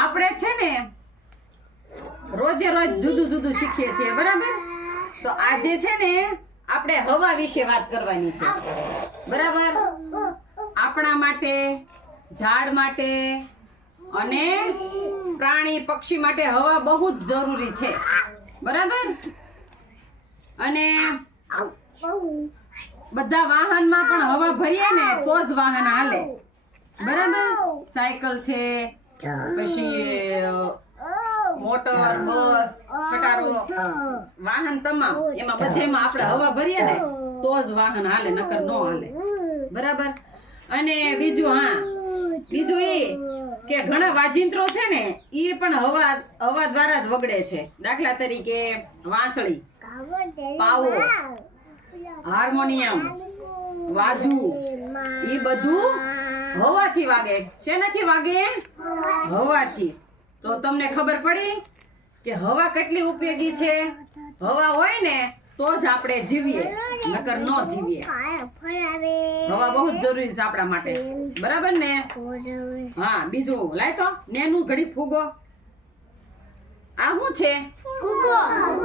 આપણે છે ને રોજે રોજ જુદું જુદું શીખીએ છીએ, બરાબર? તો આજે છે ને આપણે હવા વિશે વાત કરવાની છે, બરાબર? આપણા માટે, ઝાડ માટે અને પ્રાણી પક્ષી માટે હવા બહુ જ જરૂરી છે, બરાબર? અને બધા વાહનમાં પણ હવા ભરીએ ને તો જ વાહન હાલે, બરાબર? સાયકલ છે, પછી મોટર, બસ, ખટારો, વાહન તમામ એમાં બધામાં આપણે હવા ભરીએ ને તો જ વાહન હાલે, નકર ન હાલે, બરાબર? અને બીજું એ કે ઘણા વાજિંત્રો છે ને એ પણ હવા દ્વારા જ વગડે છે. દાખલા તરીકે વાંસળી, પાવો, હાર્મોનિયમ, વાજુ, એ બધું હવાથી વાગે. શેનાથી વાગે? હવાથી. તો તમને ખબર પડી કે હવા કેટલી ઉપયોગી છે? હવા હોય ને તો જ આપણે જીવીએ, નકર ન જીવીએ. હવા બહુ જ જરૂરી છે આપણા માટે, બરાબર ને? હા, બીજું લાય તો નેનું ઘડી ફૂગો. આ શું છે?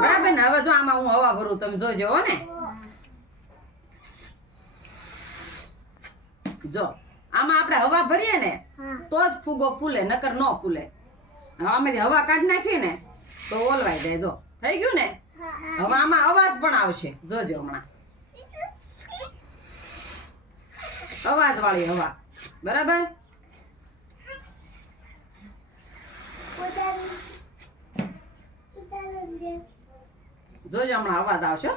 બરાબર ને? હવે જો આમાં હું હવા ભરું, તમે જોજો હો ને. જો આમાં આપણે હવા ભરીએ ને તો જ ફૂગો ફૂલે, નકર ન ફૂલે. આમાંથી હવા કાઢી નાખીએ ને તો ઓલવાઈ જાય. જો થઈ ગયું ને? હવે આમાં અવાજ પણ આવશે, જોજો હમણાં. અવાજ વાળી હવા, બરાબર? જોજો હમણાં અવાજ આવશે.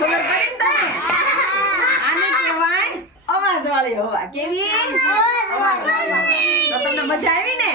ખબર પડી ને તમને? આને કહેવાય અવાજ વાળી હવા. કેવી? અવાજ વાળી હવા. તો તમને મજા આવી ને?